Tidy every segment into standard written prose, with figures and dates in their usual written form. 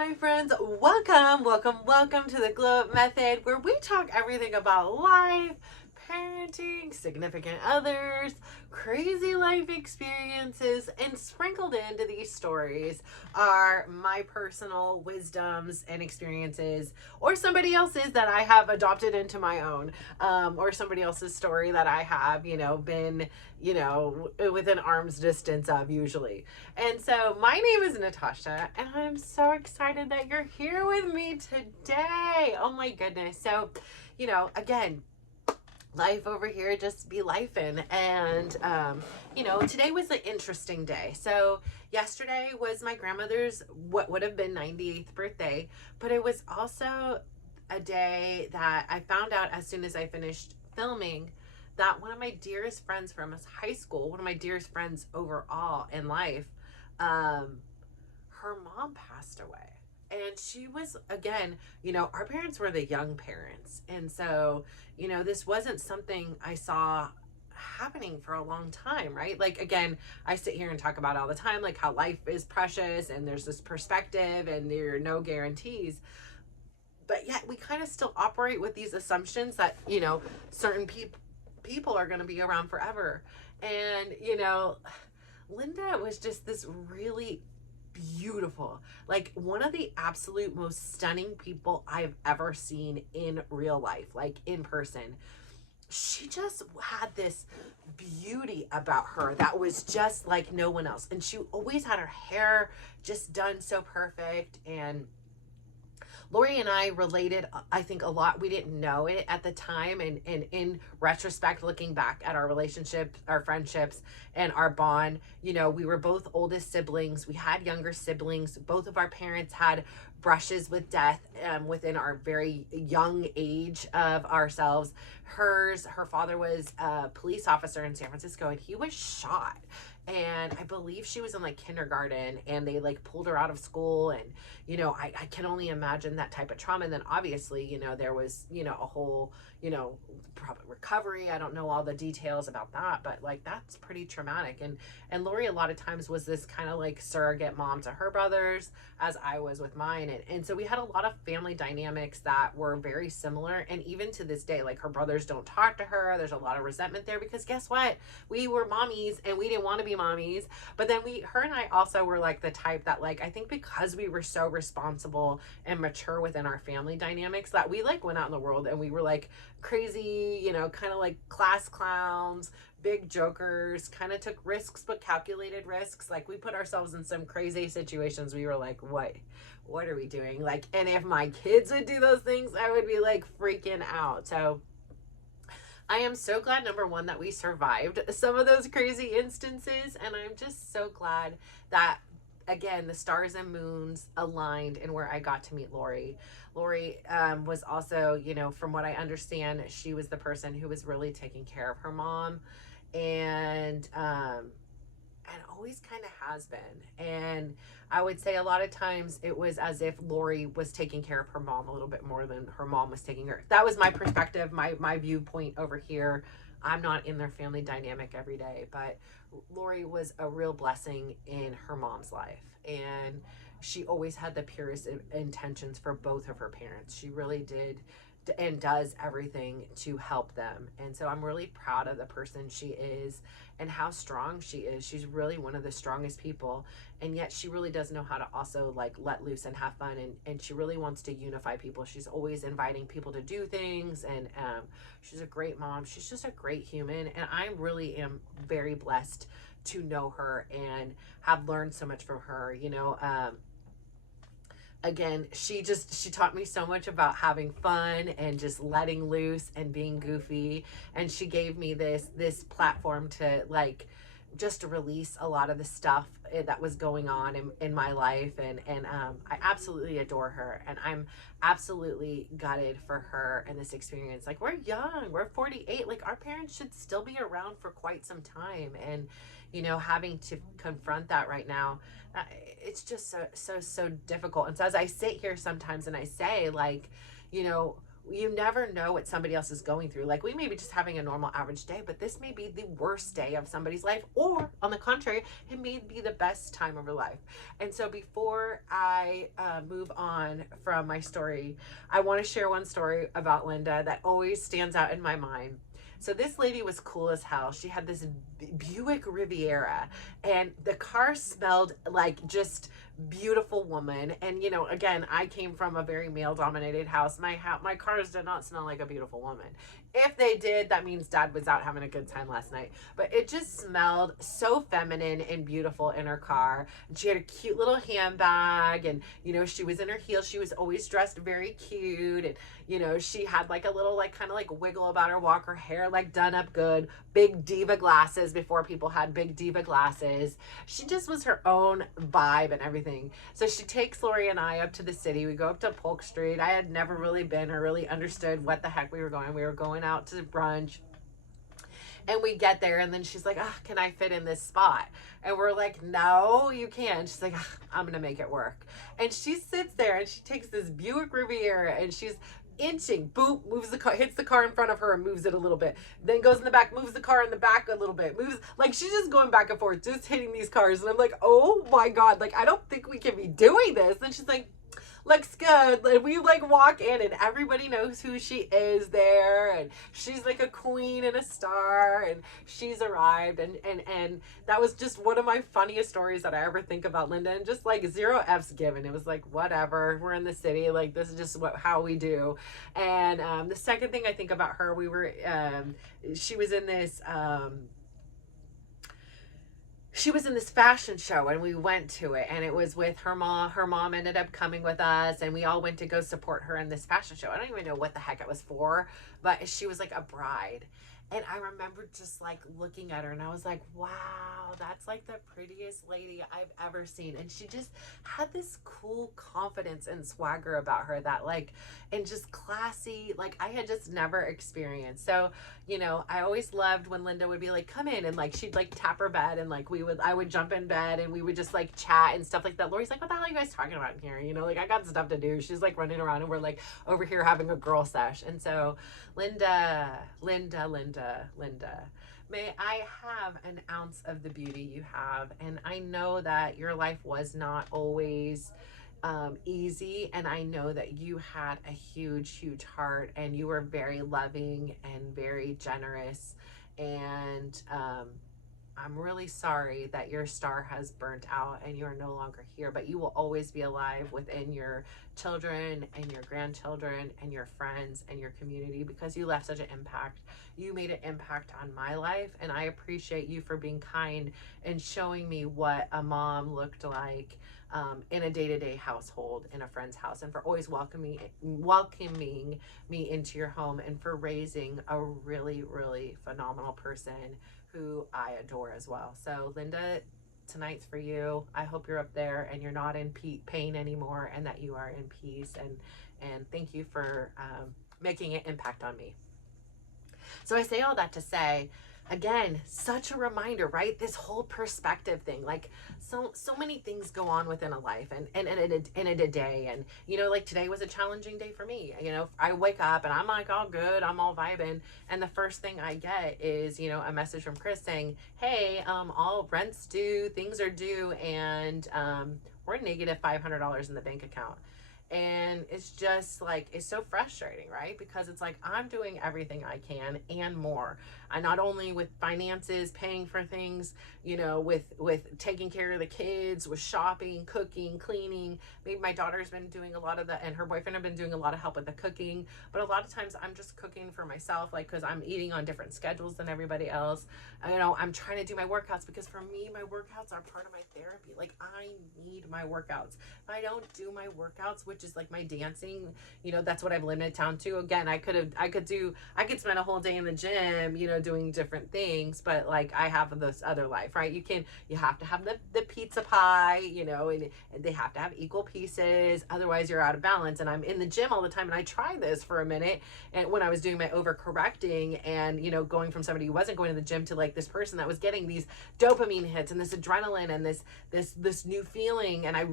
my friends. Welcome to the Glow Up Method, where we talk everything about life, parenting, significant others, crazy life experiences, and sprinkled into these stories are my personal wisdoms and experiences, or somebody else's that I have adopted into my own, or somebody else's story that I have, been, within arm's distance of usually. And so my name is Natasha, and I'm so excited that you're here with me today. Oh my goodness. So, again, life over here just be lifing. And, today was an interesting day. So yesterday was my grandmother's, what would have been 98th birthday, but it was also a day that I found out as soon as I finished filming that one of my dearest friends from high school, one of my dearest friends overall in life, her mom passed away. And she was, again, our parents were the young parents. And so, this wasn't something I saw happening for a long time, right? Like, again, I sit here and talk about all the time, like how life is precious and there's this perspective and there are no guarantees. But yet we kind of still operate with these assumptions that, certain people are going to be around forever. And, Linda was just this really beautiful, like one of the absolute most stunning people I've ever seen in real life, like in person. She just had this beauty about her that was just like no one else. And she always had her hair just done so perfect. And Lori and I related, I think, a lot. We didn't know it at the time. And in retrospect, looking back at our relationship, our friendships, and our bond, we were both oldest siblings. We had younger siblings. Both of our parents had brushes with death within our very young age of ourselves. Her father was a police officer in San Francisco, and he was shot. And I believe she was in like kindergarten, and they like pulled her out of school. And I can only imagine that type of trauma. And then obviously, there was a whole probably recovery. I don't know all the details about that, but like that's pretty traumatic. And Lori a lot of times was this kind of like surrogate mom to her brothers, as I was with mine. And so we had a lot of family dynamics that were very similar. And even to this day, like her brothers don't talk to her. There's a lot of resentment there because guess what? We were mommies and we didn't want to be mommies. But then her and I also were like the type that, like, I think because we were so responsible and mature within our family dynamics, that we like went out in the world and we were like crazy, kind of like class clowns, big jokers, kind of took risks, but calculated risks. Like we put ourselves in some crazy situations. We were like, what are we doing? Like, and if my kids would do those things, I would be like freaking out. So I am so glad, number one, that we survived some of those crazy instances. And I'm just so glad that, again, the stars and moons aligned in where I got to meet Lori. Lori was also, from what I understand, she was the person who was really taking care of her mom, and always kind of has been. And I would say a lot of times it was as if Lori was taking care of her mom a little bit more than her mom was taking her. That was my perspective, my viewpoint over here. I'm not in their family dynamic every day, but Lori was a real blessing in her mom's life. And she always had the purest intentions for both of her parents. She really did and does everything to help them. And so I'm really proud of the person she is and how strong she is. She's really one of the strongest people, and yet she really does know how to also like let loose and have fun, and she really wants to unify people. She's always inviting people to do things, and she's a great mom. She's just a great human, and I really am very blessed to know her and have learned so much from her. Again, she taught me so much about having fun and just letting loose and being goofy. And she gave me this platform to like just to release a lot of the stuff that was going on in my life. And I absolutely adore her, and I'm absolutely gutted for her and this experience. Like, we're young, we're 48, like our parents should still be around for quite some time. And having to confront that right now, it's just so difficult. And so as I sit here sometimes and I say, like, you never know what somebody else is going through. Like, we may be just having a normal average day, but this may be the worst day of somebody's life, or on the contrary, it may be the best time of her life. And so before I move on from my story, I want to share one story about Linda that always stands out in my mind. So this lady was cool as hell. She had this Buick Riviera, and the car smelled like just beautiful woman. And you know, again, I came from a very male dominated house. My cars did not smell like a beautiful woman. If they did, that means dad was out having a good time last night. But it just smelled so feminine and beautiful in her car. And she had a cute little handbag, and you know, she was in her heels. She was always dressed very cute, and you know, she had like a little like kind of like wiggle about her walk, her hair like done up good, big diva glasses before people had big diva glasses. She just was her own vibe and everything. So she takes Lori and I up to the city. We go up to Polk Street. I had never really been or really understood what the heck we were going. We were going out to brunch. And we get there, and then she's like, oh, can I fit in this spot? And we're like, no, you can't. She's like, I'm going to make it work. And she sits there, and she takes this Buick Riviera, and she's inching, boop, moves the car, hits the car in front of her and moves it a little bit, then goes in the back, moves the car in the back a little bit, moves, like she's just going back and forth, just hitting these cars. And I'm like, oh my God, like I don't think we can be doing this. And she's like, looks good. Like, we like walk in, and everybody knows who she is there, and she's like a queen and a star, and she's arrived. And that was just one of my funniest stories that I ever think about Linda. And just like zero F's given. It was like, whatever, we're in the city, like this is just how we do. And the second thing I think about her, she was in this fashion show, and we went to it, and it was with her mom. Her mom ended up coming with us, and we all went to go support her in this fashion show. I don't even know what the heck it was for, but she was like a bride. And I remember just like looking at her, and I was like, wow, that's like the prettiest lady I've ever seen. And she just had this cool confidence and swagger about her that like, and just classy, like I had just never experienced. So, you know, I always loved when Linda would be like, come in, and like, she'd like tap her bed, and like I would jump in bed, and we would just like chat and stuff like that. Lori's like, what the hell are you guys talking about in here? You know, like I got stuff to do. She's like running around, and we're like over here having a girl sesh. And so Linda, may I have an ounce of the beauty you have. And I know that your life was not always easy, and I know that you had a huge heart, and you were very loving and very generous. And I'm really sorry that your star has burnt out and you are no longer here, but you will always be alive within your children and your grandchildren and your friends and your community, because you left such an impact. You made an impact on my life, and I appreciate you for being kind and showing me what a mom looked like in a day-to-day household, in a friend's house, and for always welcoming me into your home, and for raising a really phenomenal person who I adore as well. So Linda, tonight's for you. I hope you're up there and you're not in pain anymore, and that you are in peace. And thank you for making an impact on me. So I say all that to say, again, such a reminder, right? This whole perspective thing, like so many things go on within a life and in a day. And, you know, like today was a challenging day for me. You know, I wake up and I'm like all good, I'm all vibing. And the first thing I get is, you know, a message from Chris saying, hey, all rent's due, things are due, and we're negative $500 in the bank account. And it's just like, it's so frustrating, right? Because it's like, I'm doing everything I can and more. I not only with finances, paying for things, you know, with taking care of the kids, with shopping, cooking, cleaning. Maybe my daughter's been doing a lot of that, and her boyfriend have been doing a lot of help with the cooking. But a lot of times I'm just cooking for myself, like, because I'm eating on different schedules than everybody else. You know, I'm trying to do my workouts, because for me, my workouts are part of my therapy. Like, I need my workouts. If I don't do my workouts, which is like my dancing, you know, that's what I've limited down to. Again, I could spend a whole day in the gym, you know, doing different things, but like I have this other life, right? You have to have the pizza pie, you know, and they have to have equal pieces, otherwise you're out of balance. And I'm in the gym all the time, and I tried this for a minute, and when I was doing my overcorrecting and, you know, going from somebody who wasn't going to the gym to like this person that was getting these dopamine hits and this adrenaline and this new feeling, and I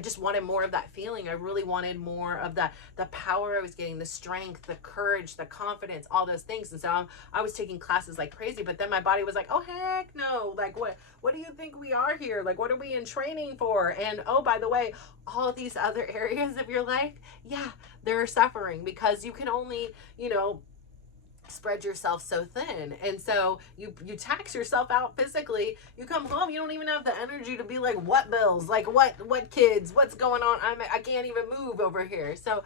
just wanted more of that feeling. I I really wanted more of the power I was getting, the strength, the courage, the confidence, all those things. And so I was taking classes like crazy, but then my body was like, oh heck no, like what do you think we are here? Like, what are we in training for? And oh, by the way, all these other areas of your life, yeah, they're suffering because you can only, spread yourself so thin. And so you tax yourself out physically. You come home, you don't even have the energy to be like, what bills, like what kids, what's going on? I can't even move over here. So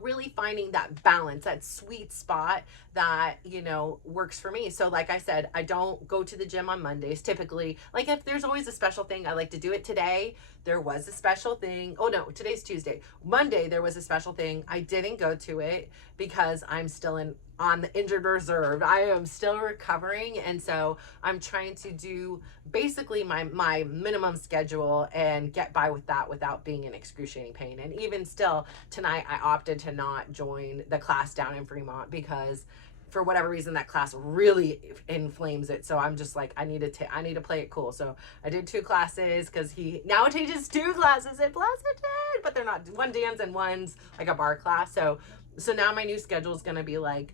really finding that balance, that sweet spot that works for me. So like I said, I don't go to the gym on Mondays typically. Like if there's always a special thing, I like to do it. Today there was a special thing. Oh no, today's Tuesday. Monday there was a special thing. I didn't go to it because I'm still on the injured reserve. I am still recovering, and so I'm trying to do basically my minimum schedule and get by with that without being in excruciating pain. And even still tonight I opted to not join the class down in Fremont because for whatever reason that class really inflames it. So I'm just like, I need to play it cool. So I did 2 classes because he now teaches 2 classes at Pleasanton, but they're not, one dance and one's like a bar class. So now my new schedule is going to be like,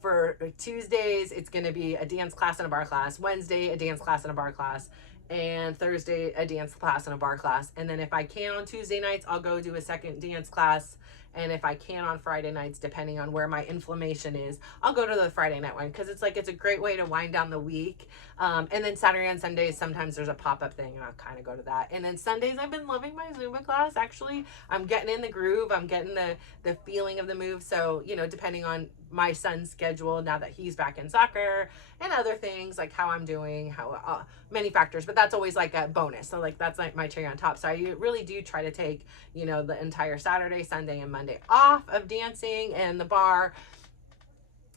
for Tuesdays, it's going to be a dance class and a bar class. Wednesday, a dance class and a bar class. And Thursday, a dance class and a bar class. And then if I can on Tuesday nights, I'll go do a second dance class. And if I can on Friday nights, depending on where my inflammation is, I'll go to the Friday night one because it's a great way to wind down the week. And then Saturday and Sundays, sometimes there's a pop-up thing and I'll kind of go to that. And then Sundays, I've been loving my Zumba class. Actually, I'm getting in the groove. I'm getting the feeling of the move. So, depending on my son's schedule now that he's back in soccer and other things like how I'm doing, how many factors, but that's always like a bonus. So like that's like my cherry on top. So I really do try to take the entire Saturday, Sunday, and Monday off of dancing and the bar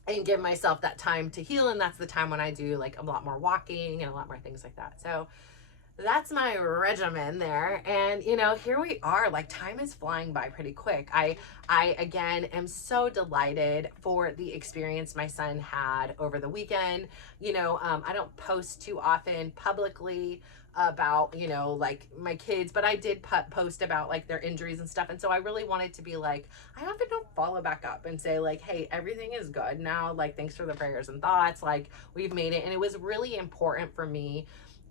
and give myself that time to heal. And that's the time when I do like a lot more walking and a lot more things like that. So that's my regimen there. And here we are, like time is flying by pretty quick. I again am so delighted for the experience my son had over the weekend. I don't post too often publicly about like my kids, but I did post about like their injuries and stuff. And so I really wanted to be like, I often don't follow back up and say like, hey, everything is good now, like thanks for the prayers and thoughts, like we've made it. And it was really important for me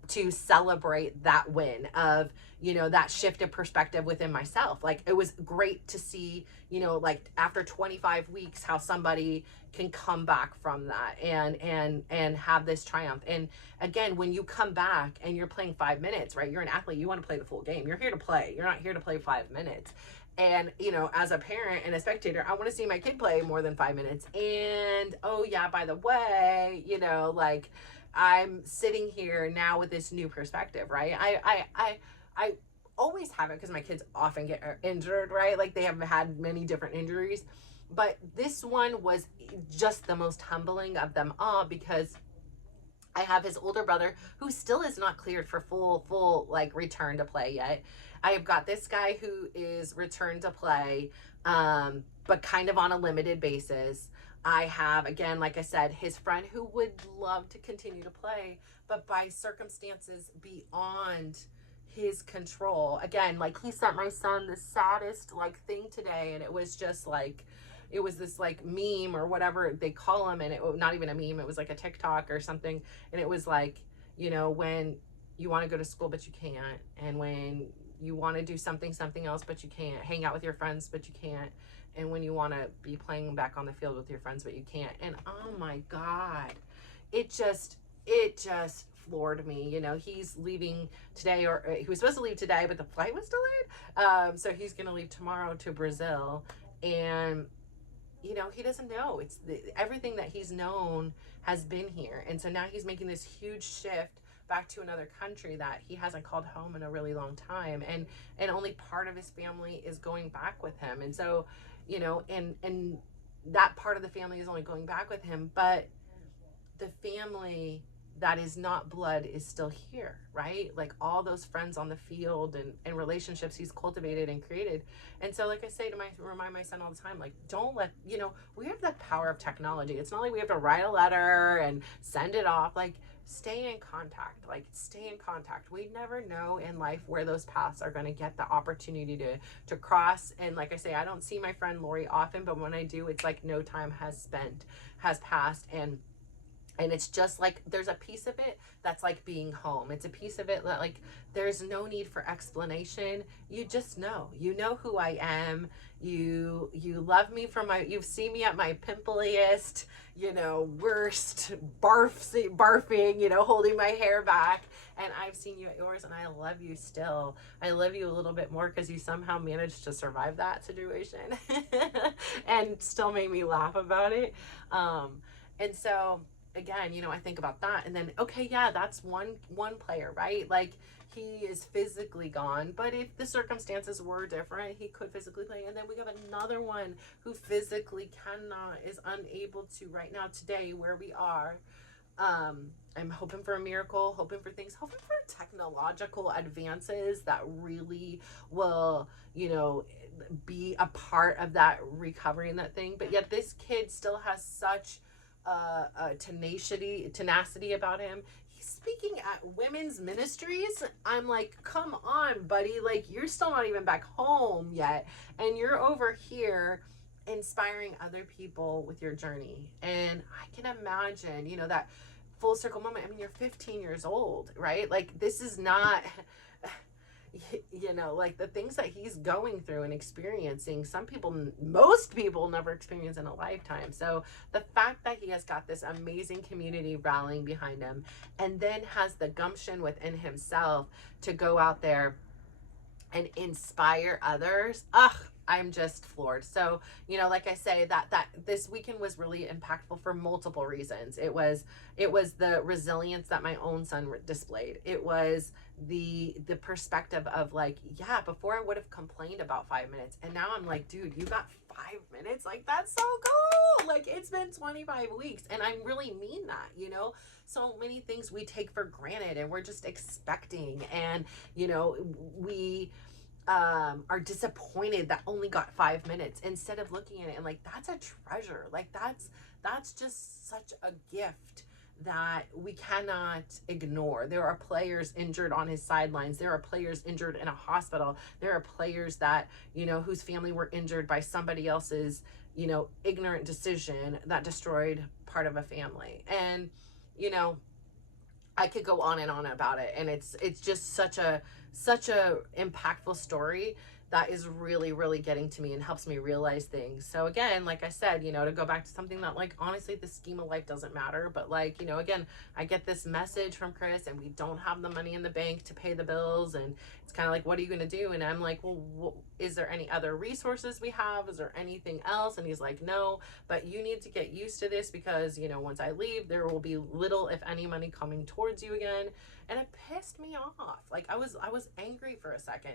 to celebrate that win of, that shift of perspective within myself. Like it was great to see, like after 25 weeks, how somebody can come back from that and have this triumph. And again, when you come back and you're playing 5 minutes, right? You're an athlete, you want to play the full game. You're here to play. You're not here to play 5 minutes. And, as a parent and a spectator, I want to see my kid play more than 5 minutes. And, oh yeah, by the way, like, I'm sitting here now with this new perspective, right? I always have it because my kids often get injured, right? Like they have had many different injuries, but this one was just the most humbling of them all because I have his older brother who still is not cleared for full like return to play yet. I have got this guy who is returned to play, but kind of on a limited basis. I have, again, like I said, his friend who would love to continue to play, but by circumstances beyond his control. Again, like he sent my son the saddest like thing today, and it was just like, it was this like meme or whatever they call them, and it not even a meme, it was like a TikTok or something, and it was like, when you want to go to school but you can't, and when you want to do something else but you can't, hang out with your friends but you can't, and when you want to be playing back on the field with your friends but you can't. And oh my God, it just floored me. He's leaving today, or he was supposed to leave today, but the flight was delayed, so he's gonna leave tomorrow to Brazil. And he doesn't know, it's everything that he's known has been here, and so now he's making this huge shift back to another country that he hasn't called home in a really long time, and only part of his family is going back with him. And so and that part of the family is only going back with him, but the family that is not blood is still here, right? Like all those friends on the field and relationships he's cultivated and created. And so like I say remind my son all the time, like, don't let, we have the power of technology. It's not like we have to write a letter and send it off. Like, stay in contact. Like, stay in contact. We never know in life where those paths are going to get the opportunity to cross. And like I say, I don't see my friend Lori often, but when I do, it's like no time has passed. And it's just like there's a piece of it that's like being home. It's a piece of it that, like, there's no need for explanation. You just know. You know who I am. You love me for you've seen me at my pimpliest, worst, barfing, holding my hair back. And I've seen you at yours, and I love you still. I love you a little bit more because you somehow managed to survive that situation and still made me laugh about it. And so again, I think about that, and then, okay, yeah, that's one player, right? Like, he is physically gone, but if the circumstances were different, he could physically play. And then we have another one who physically is unable to right now, today, where we are. I'm hoping for a miracle, hoping for technological advances that really will, be a part of that recovery and that thing. But yet this kid still has such tenacity about him. He's speaking at women's ministries. I'm like, come on, buddy. Like, you're still not even back home yet, and you're over here inspiring other people with your journey. And I can imagine, that full circle moment. I mean, you're 15 years old, right? Like, this is not like the things that he's going through and experiencing, most people never experience in a lifetime. So the fact that he has got this amazing community rallying behind him, and then has the gumption within himself to go out there and inspire others, I'm just floored. So, like I say, that this weekend was really impactful for multiple reasons. It was the resilience that my own son displayed. It was the perspective of, like, yeah, before I would have complained about 5 minutes, and now I'm like, dude, you got 5 minutes? Like, that's so cool. Like, it's been 25 weeks, and I really mean that. So many things we take for granted, and we're just expecting, and we are disappointed that only got 5 minutes, instead of looking at it and, like, that's a treasure. Like, that's just such a gift that we cannot ignore. There are players injured on his sidelines. There are players injured in a hospital. There are players that, whose family were injured by somebody else's, ignorant decision that destroyed part of a family. And, I could go on and on about it. And it's just such a impactful story that is really, really getting to me and helps me realize things. So again, like I said, to go back to something that, like, honestly, the scheme of life doesn't matter. But, like, again, I get this message from Chris, and we don't have the money in the bank to pay the bills. And it's kind of like, what are you going to do? And I'm like, well, is there any other resources we have? Is there anything else? And he's like, no, but you need to get used to this, because, once I leave, there will be little, if any, money coming towards you again. And it pissed me off. Like, I was angry for a second.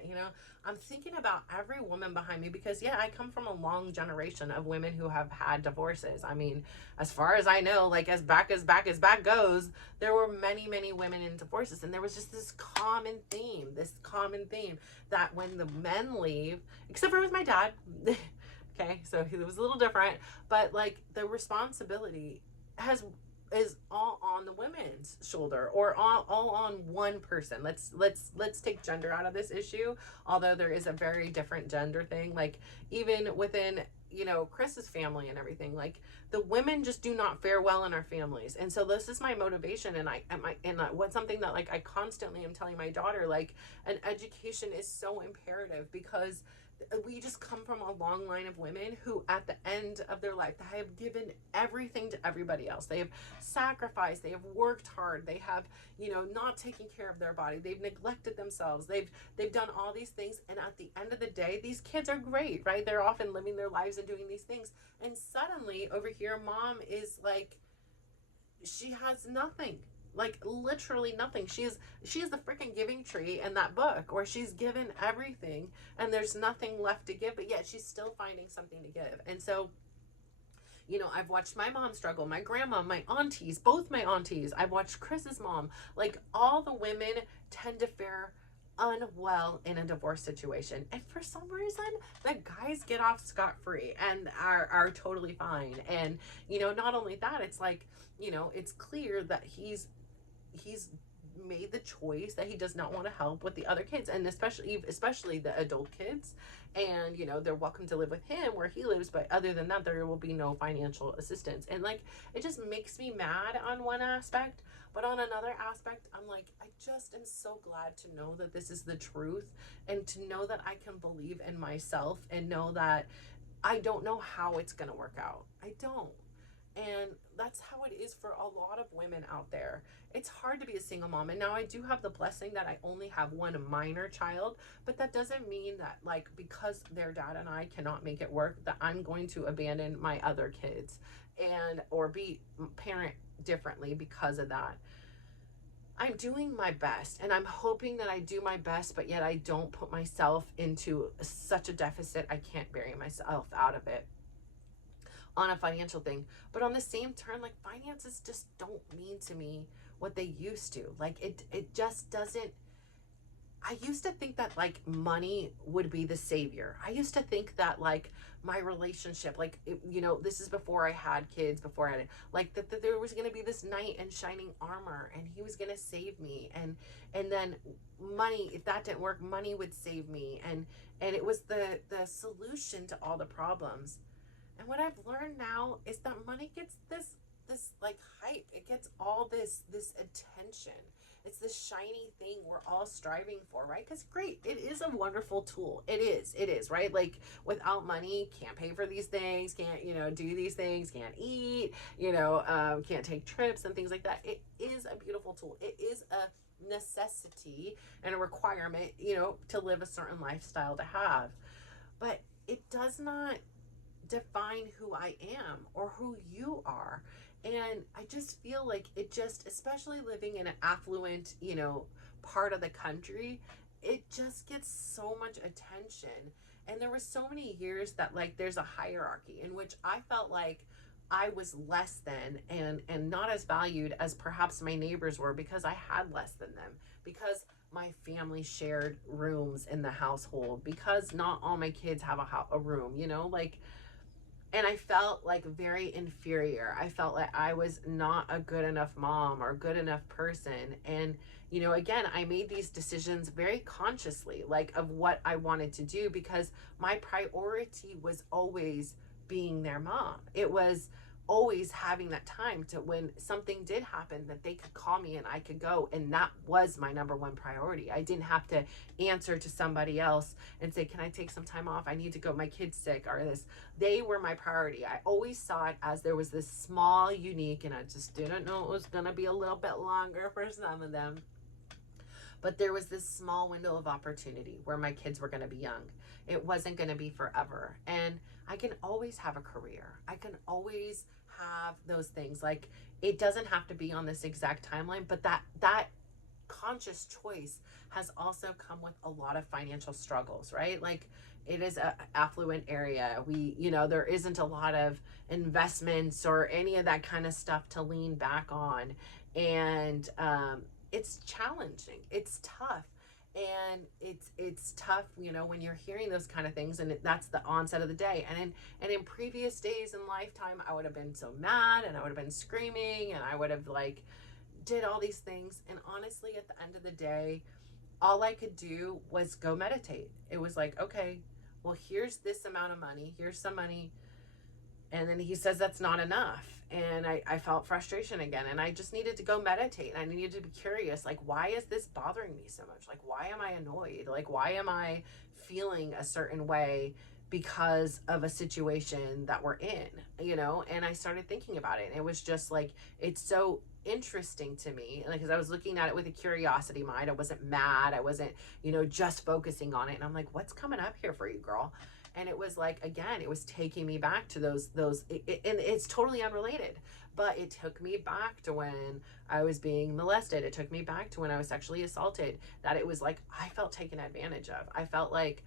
I'm thinking about every woman behind me, because, yeah, I come from a long generation of women who have had divorces. I mean, as far as I know, like, as back goes, there were many, many women in divorces. And there was just this common theme that when the men leave, except for with my dad, okay, so he was a little different, but, like, the responsibility is all on the women's shoulder, or all on one person. Let's take gender out of this issue, although there is a very different gender thing. Like, even within, Chris's family and everything, like, the women just do not fare well in our families. And so this is my motivation, and what's something that, like, I constantly am telling my daughter, like, an education is so imperative, because we just come from a long line of women who, at the end of their life, they have given everything to everybody else. They have sacrificed, they have worked hard, they have, not taken care of their body, they've neglected themselves, they've done all these things, and at the end of the day, these kids are great, right? They're often living their lives and doing these things, and suddenly over here, mom is like, she has nothing. Like, literally nothing. She is the freaking giving tree in that book, where she's given everything and there's nothing left to give, but yet she's still finding something to give. And so, I've watched my mom struggle, my grandma, my aunties, both my aunties. I've watched Chris's mom. Like, all the women tend to fare unwell in a divorce situation, and for some reason the guys get off scot-free and are totally fine. And not only that, it's like, it's clear that he's he's made the choice that he does not want to help with the other kids, and especially the adult kids. And they're welcome to live with him where he lives, but other than that there will be no financial assistance. And like, it just makes me mad on one aspect, but on another aspect I'm like, I just am so glad to know that this is the truth, and to know that I can believe in myself and know that I don't know how it's going to work out. I don't. And that's how it is for a lot of women out there. It's hard to be a single mom. And now I do have the blessing that I only have one minor child, but that doesn't mean that, like, because their dad and I cannot make it work, that I'm going to abandon my other kids and or be parent differently because of that. I'm doing my best, and I'm hoping that I do my best, but yet I don't put myself into such a deficit I can't bury myself out of it on a financial thing. But on the same turn, like, finances just don't mean to me what they used to. Like, it just doesn't. I used to think that, like, money would be the savior. I used to think that, like, my relationship, like, this is before I had kids, before I had, like, that there was going to be this knight in shining armor, and he was going to save me. And then money, if that didn't work, money would save me. And it was the solution to all the problems. And what I've learned now is that money gets this like hype. It gets all this attention. It's this shiny thing we're all striving for, right? Because great, it is a wonderful tool. It is, right? Like, without money, can't pay for these things, can't, do these things, can't eat, can't take trips and things like that. It is a beautiful tool. It is a necessity and a requirement, to live a certain lifestyle to have. But it does not define who I am or who you are. And I just feel like it just, especially living in an affluent, part of the country, it just gets so much attention. And there were so many years that, like, there's a hierarchy in which I felt like I was less than and not as valued as perhaps my neighbors were, because I had less than them, because my family shared rooms in the household, because not all my kids have a room, like. And I felt like very inferior. I felt like I was not a good enough mom or good enough person. And, again, I made these decisions very consciously, like, of what I wanted to do, because my priority was always being their mom. It was always having that time to, when something did happen, that they could call me and I could go. And that was my number one priority. I didn't have to answer to somebody else and say, can I take some time off? I need to go. My kid's sick or this. They were my priority. I always saw it as there was this small, unique, and I just didn't know it was going to be a little bit longer for some of them. But there was this small window of opportunity where my kids were going to be young. It wasn't going to be forever. And I can always have a career. I can always have those things. Like, it doesn't have to be on this exact timeline, but that conscious choice has also come with a lot of financial struggles, right? Like, it is a affluent area. There isn't a lot of investments or any of that kind of stuff to lean back on. And, it's challenging. It's tough. And it's tough, when you're hearing those kind of things, and that's the onset of the day. And in previous days in lifetime, I would have been so mad, and I would have been screaming, and I would have, like, did all these things. And honestly, at the end of the day, all I could do was go meditate. It was like, okay, well, here's this amount of money. Here's some money. And then he says that's not enough. And I felt frustration again. And I just needed to go meditate. And I needed to be curious. Like, why is this bothering me so much? Like, why am I annoyed? Like, why am I feeling a certain way because of a situation that we're in? And I started thinking about it. And it was just like, it's so interesting to me, because I was looking at it with a curiosity mind. I wasn't mad. I wasn't, just focusing on it. And I'm like, what's coming up here for you, girl? And it was like, again, it was taking me back to those, and it's totally unrelated, but it took me back to when I was being molested. It took me back to when I was sexually assaulted, that it was like, I felt taken advantage of. I felt like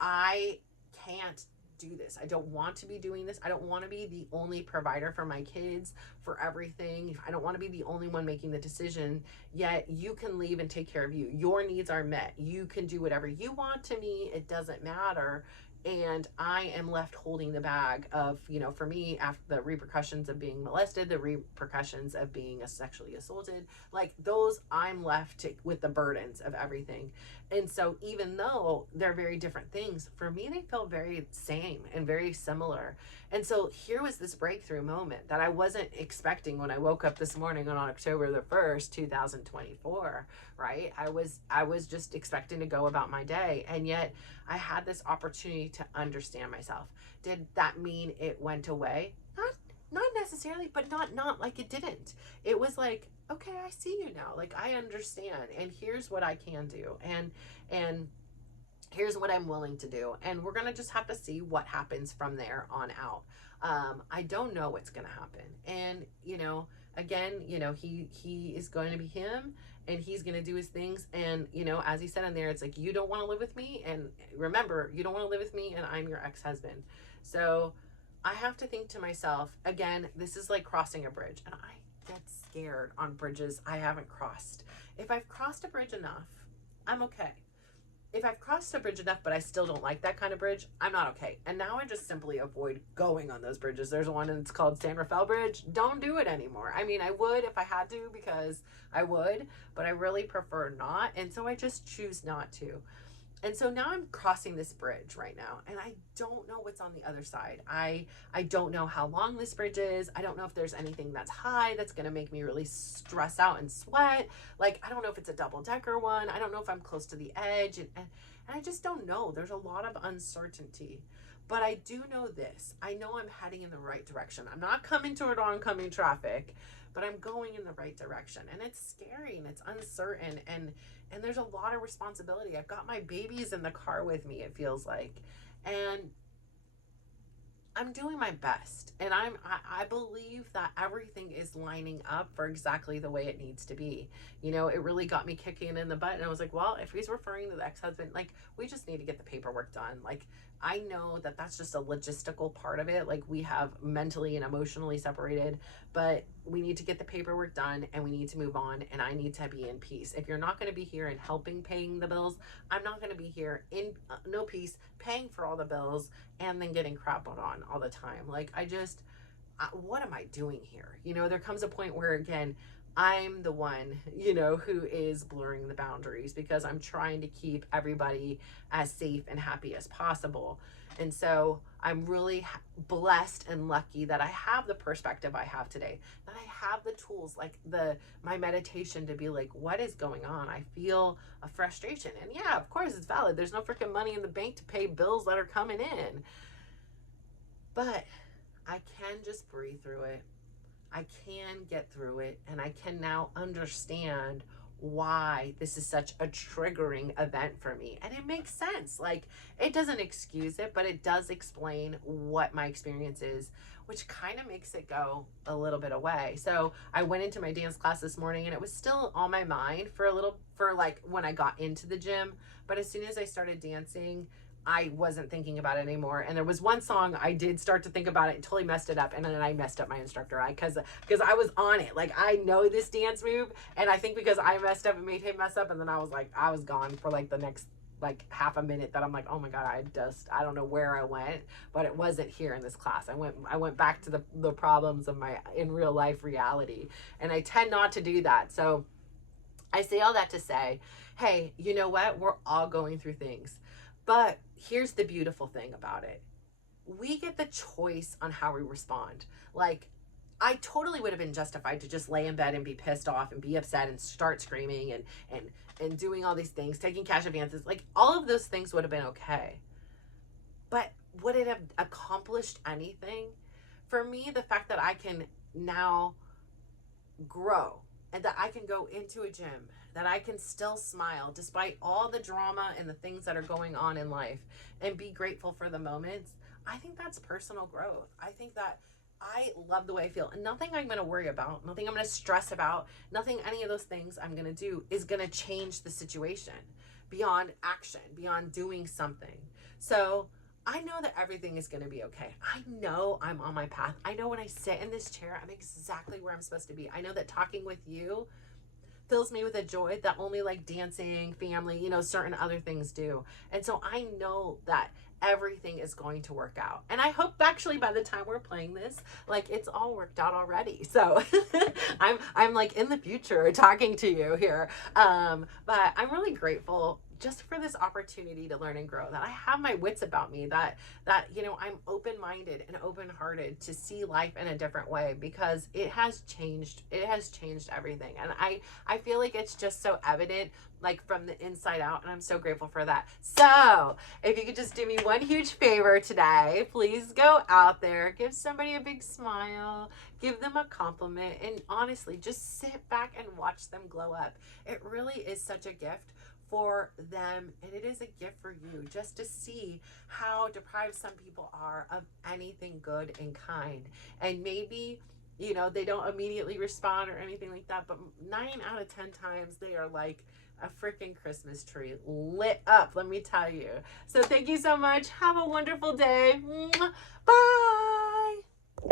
I can't do this. I don't want to be doing this. I don't want to be the only provider for my kids for everything. I don't want to be the only one making the decision, yet you can leave and take care of you. Your needs are met. You can do whatever you want to me. It doesn't matter. and I am left holding the bag of, for me, after the repercussions of being molested, the repercussions of being sexually assaulted, like those, I'm left with the burdens of everything. And so even though they're very different things, for me, they felt very same and very similar. And so here was this breakthrough moment that I wasn't expecting when I woke up this morning on October the 1st, 2024, right? I was just expecting to go about my day. And yet I had this opportunity to understand myself. Did that mean it went away? Not necessarily, but not like it didn't. It was like, okay, I see you now. Like I understand, and here's what I can do, and here's what I'm willing to do. And we're gonna just have to see what happens from there on out. I don't know what's gonna happen. And again, he is going to be him, and he's going to do his things. And as he said in there, it's like, you don't want to live with me, and remember, you don't want to live with me, and I'm your ex-husband. So I have to think to myself, again, this is like crossing a bridge, and I get scared on bridges I haven't crossed. If I've crossed a bridge enough, I'm okay. If I've crossed a bridge enough, but I still don't like that kind of bridge, I'm not okay. And now I just simply avoid going on those bridges. There's one, and it's called San Rafael Bridge. Don't do it anymore. I mean, I would if I had to, because I would, but I really prefer not. And so I just choose not to. And so now I'm crossing this bridge right now, and I don't know what's on the other side. I don't know how long this bridge is. I don't know if there's anything that's high that's going to make me really stress out and sweat. Like, I don't know if it's a double-decker one. I don't know if I'm close to the edge, and I just don't know. There's a lot of uncertainty. But I do know this. I know I'm heading in the right direction. I'm not coming toward oncoming traffic, but I'm going in the right direction. And it's scary, and it's uncertain, and there's a lot of responsibility. I've got my babies in the car with me, it feels like. And I'm doing my best. And I believe that everything is lining up for exactly the way it needs to be. It really got me kicking in the butt. And I was like, well, if he's referring to the ex-husband, like, we just need to get the paperwork done. Like, I know that that's just a logistical part of it. Like, we have mentally and emotionally separated, but we need to get the paperwork done, and we need to move on, and I need to be in peace. If you're not going to be here and helping paying the bills, I'm not going to be here in no peace paying for all the bills and then getting crap on all the time. Like, what am I doing here? There comes a point where, again, I'm the one, who is blurring the boundaries because I'm trying to keep everybody as safe and happy as possible. And so I'm really blessed and lucky that I have the perspective I have today, that I have the tools, like my meditation, to be like, what is going on? I feel a frustration. And yeah, of course it's valid. There's no freaking money in the bank to pay bills that are coming in. But I can just breathe through it. I can get through it, and I can now understand why this is such a triggering event for me. And it makes sense. Like, it doesn't excuse it, but it does explain what my experience is, which kind of makes it go a little bit away. So I went into my dance class this morning, and it was still on my mind for like when I got into the gym. But as soon as I started dancing, I wasn't thinking about it anymore. And there was one song I did start to think about it and totally messed it up. And then I messed up my instructor, because I was on it. Like, I know this dance move. And I think because I messed up, it made him mess up. And then I was gone for like the next like half a minute, that I'm like, oh my God, I don't know where I went, but it wasn't here in this class. I went back to the problems of my in real life reality. And I tend not to do that. So I say all that to say, hey, you know what? We're all going through things. But here's the beautiful thing about it. We get the choice on how we respond. Like, I totally would have been justified to just lay in bed and be pissed off and be upset and start screaming and doing all these things, taking cash advances. Like, all of those things would have been okay. But would it have accomplished anything? For me, the fact that I can now grow, and that I can go into a gym, that I can still smile despite all the drama and the things that are going on in life, and be grateful for the moments, I think that's personal growth. I think that I love the way I feel, and nothing I'm going to worry about, nothing I'm going to stress about, nothing, any of those things I'm going to do is going to change the situation beyond action, beyond doing something. So I know that everything is going to be okay. I know I'm on my path. I know when I sit in this chair, I'm exactly where I'm supposed to be. I know that talking with you, fills me with a joy that only like dancing, family, you know, certain other things do. And so I know that everything is going to work out. And I hope actually by the time we're playing this, like it's all worked out already. So I'm like in the future talking to you here. But I'm really grateful just for this opportunity to learn and grow, that I have my wits about me, that you know, I'm open-minded and open-hearted to see life in a different way, because it has changed everything. And I feel like it's just so evident, like from the inside out, and I'm so grateful for that. So if you could just do me one huge favor today, please go out there, give somebody a big smile, give them a compliment, and honestly just sit back and watch them glow up. It really is such a gift for them, and it is a gift for you just to see how deprived some people are of anything good and kind. And maybe, you know, they don't immediately respond or anything like that, but 9 out of 10 times they are like a freaking Christmas tree lit up, let me tell you. So thank you so much. Have a wonderful day. Bye.